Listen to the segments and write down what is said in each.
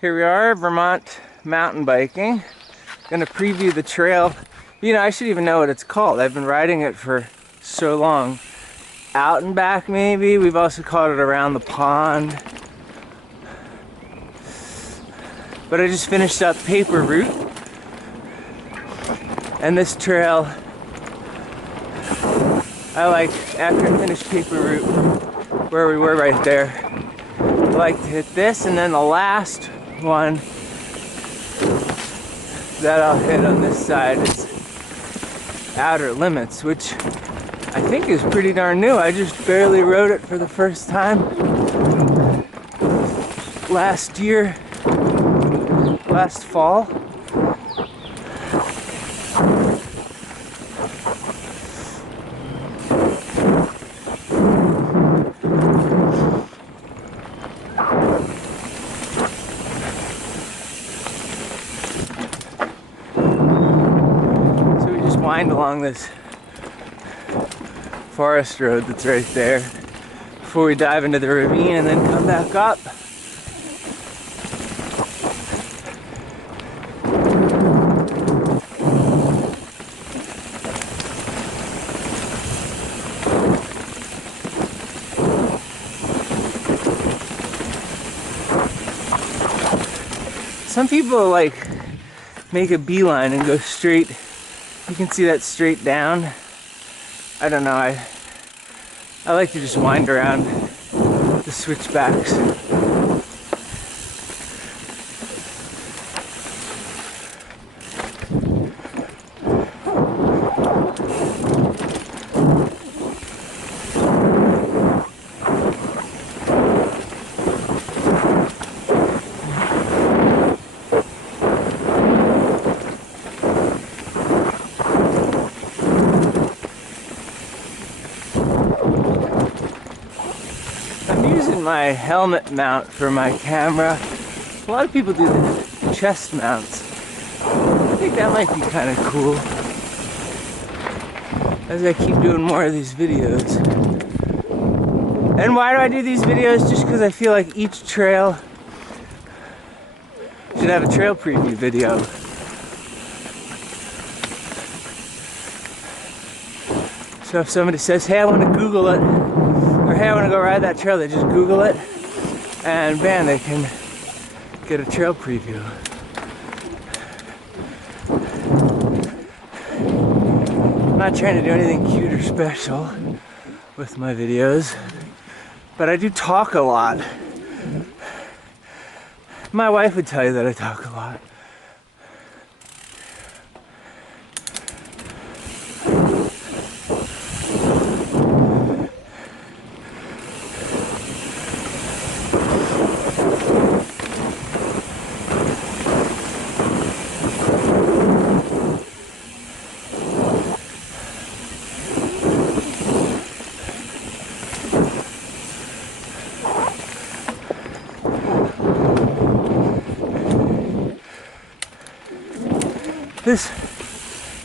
Here we are, Vermont mountain biking. Gonna preview the trail. You know, I should even know what it's called. I've been riding it for so long. Out and back, maybe. We've also called it around the pond. But I just finished up paper route. And this trail, I like, after I finished paper route from where we were right there, I like to hit this, and then the last one that I'll hit on this side is Outer Limits, which I think is pretty darn new. I just barely rode it for the first time last year, last fall. Wind along this forest road that's right there before we dive into the ravine and then come back up. Some people like make a beeline and go straight. You can see that straight down. I don't know, I like to just wind around the switchbacks. My helmet mount for my camera. A lot of people do the chest mounts. I think that might be kind of cool as I keep doing more of these videos. And why do I do these videos? Just because I feel like each trail should have a trail preview video. So if somebody says, hey, I want to Google it, or hey, I want to go ride that trail, they just Google it, and bam, they can get a trail preview. I'm not trying to do anything cute or special with my videos, but I do talk a lot. My wife would tell you that I talk a lot.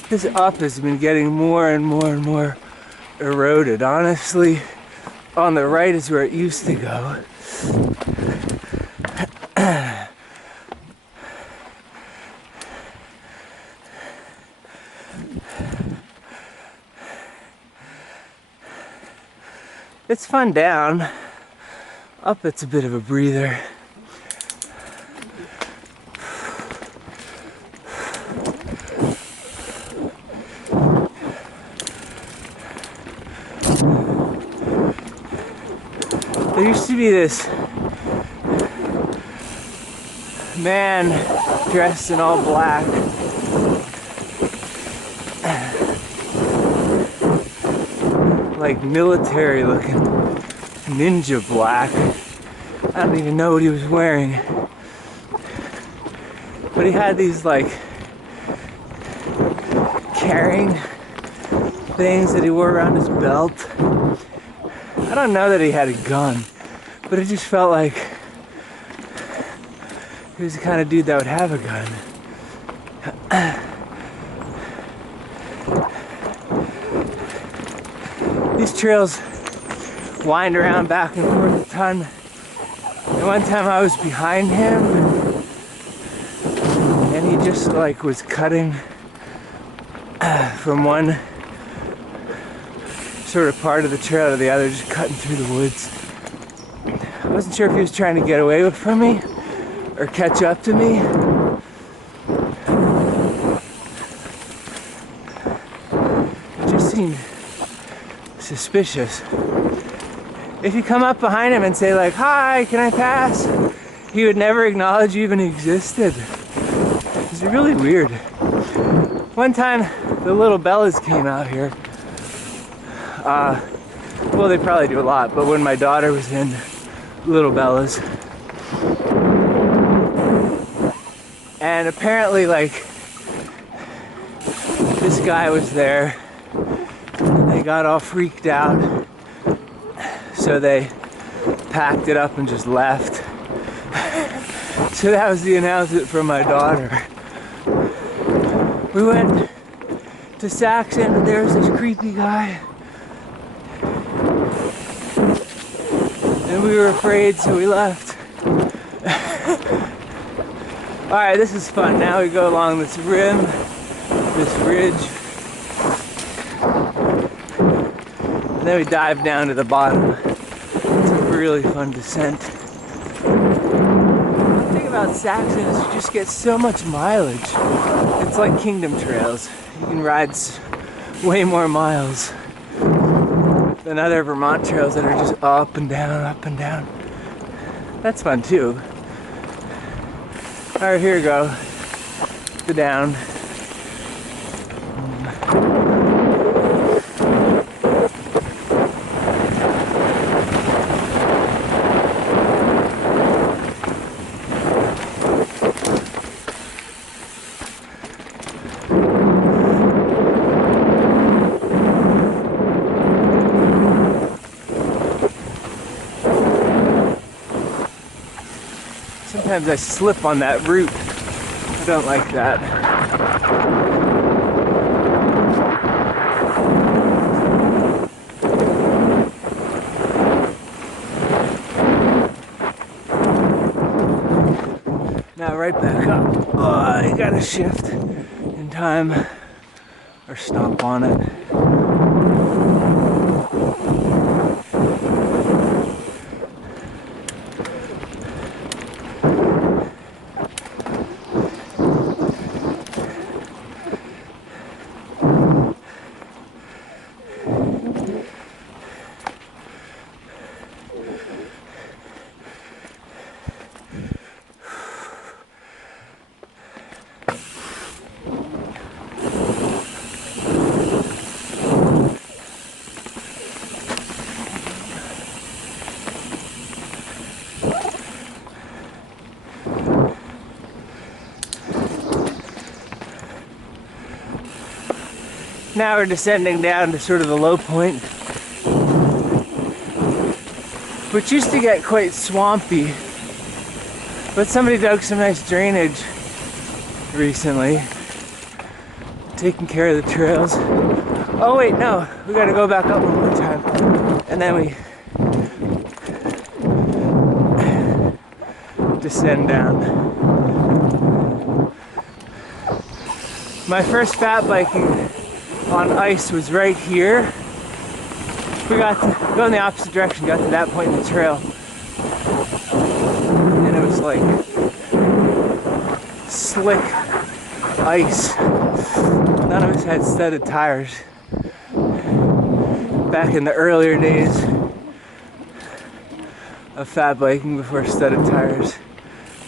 This up has been getting more and more and more eroded. Honestly, on the right is where it used to go. It's fun down. Up it's a bit of a breather. There used to be this man dressed in all black, like military looking, ninja black. I don't even know what he was wearing, but he had these like carrying things that he wore around his belt. I don't know that he had a gun, but it just felt like he was the kind of dude that would have a gun. These trails wind around back and forth a ton. And one time I was behind him and he just like was cutting from one sort of part of the trail to the other, just cutting through the woods. I wasn't sure if he was trying to get away from me or catch up to me. It just seemed suspicious. If you come up behind him and say like, "Hi, can I pass?" he would never acknowledge you even existed. It's really weird. One time, the little Bellas came out here. Well, they probably do a lot, but when my daughter was in Little Bellas, and apparently, like, this guy was there, and they got all freaked out, so they packed it up and just left. So that was the announcement from my daughter. We went to Saxon, but there was this creepy guy. And we were afraid, so we left. Alright, this is fun. Now we go along this rim, this ridge. And then we dive down to the bottom. It's a really fun descent. The thing about Saxon is you just get so much mileage. It's like Kingdom Trails. You can ride way more miles than other Vermont trails that are just up and down, up and down. That's fun too. Alright, here we go. The down. Sometimes I slip on that route. I don't like that. Now right back up. Oh, you gotta shift in time or stop on it. Now we're descending down to sort of the low point, which used to get quite swampy, but somebody dug some nice drainage recently, taking care of the trails. Oh wait, no, we gotta go back up one more time, and then we descend down. My first fat biking on ice was right here. We got to go in the opposite direction, got to that point in the trail, and it was like slick ice. None of us had studded tires. Back in the earlier days of fat biking, before studded tires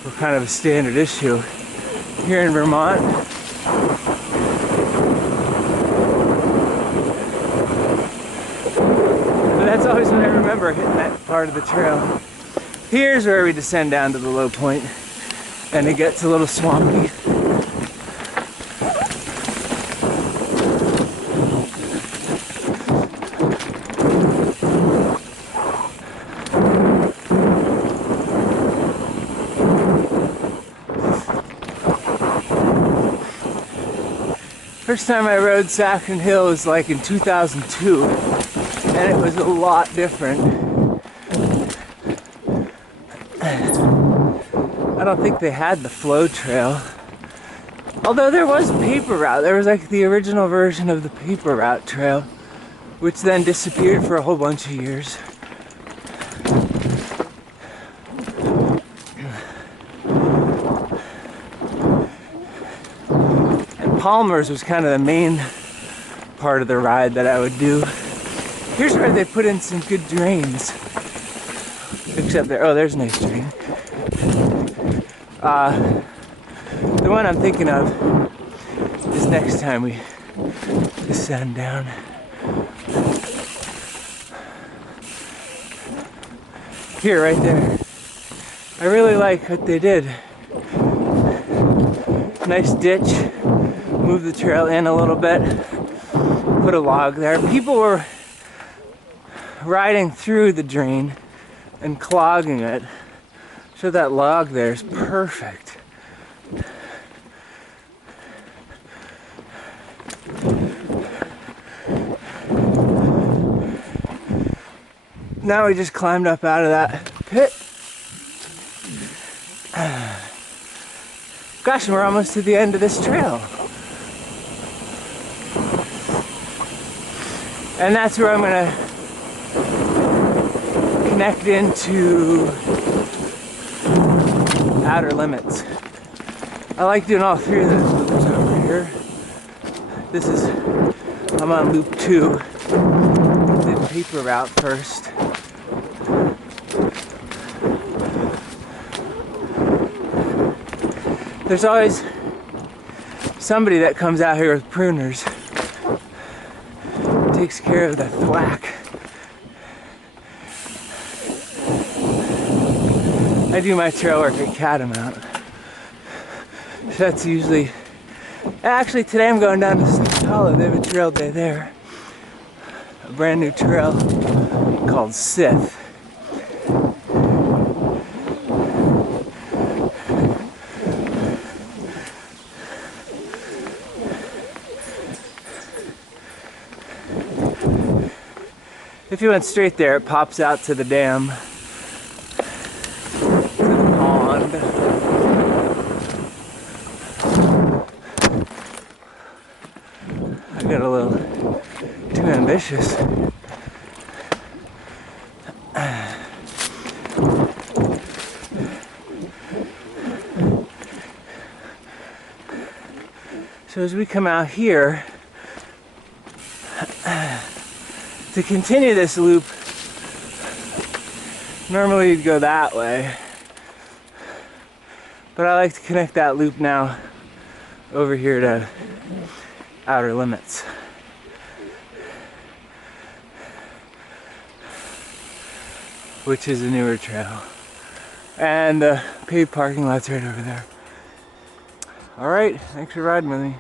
were kind of a standard issue here in Vermont. That's always what I remember, hitting that part of the trail. Here's where we descend down to the low point, and it gets a little swampy. First time I rode Saxon Hill was like in 2002. And it was a lot different. I don't think they had the flow trail Although there was paper route, there was like the original version of the paper route trail, which then disappeared for a whole bunch of years. And Palmer's was kind of the main part of the ride that I would do. Here's where they put in some good drains. Except there, oh, there's a nice drain. The one I'm thinking of is next time we descend down. Here, right there. I really like what they did. Nice ditch. Move the trail in a little bit. Put a log there. People were riding through the drain and clogging it. So that log there is perfect. Now we just climbed up out of that pit. Gosh, we're almost to the end of this trail. And that's where I'm gonna connect into outer limits. I like doing all three of those loops over here. This is, I'm on loop 2. Did paper route first. There's always somebody that comes out here with pruners, takes care of the thwack. I do my trail work at Catamount. So that's usually, actually today I'm going down to Saxon HIll. They have a trail day there. A brand new trail called Sith. If you went straight there, it pops out to the dam. To the pond. I got a little too ambitious. So as we come out here, to continue this loop, normally you'd go that way, but I like to connect that loop now over here to outer limits. Which is a newer trail. And the paved parking lot's right over there. Alright, thanks for riding with me.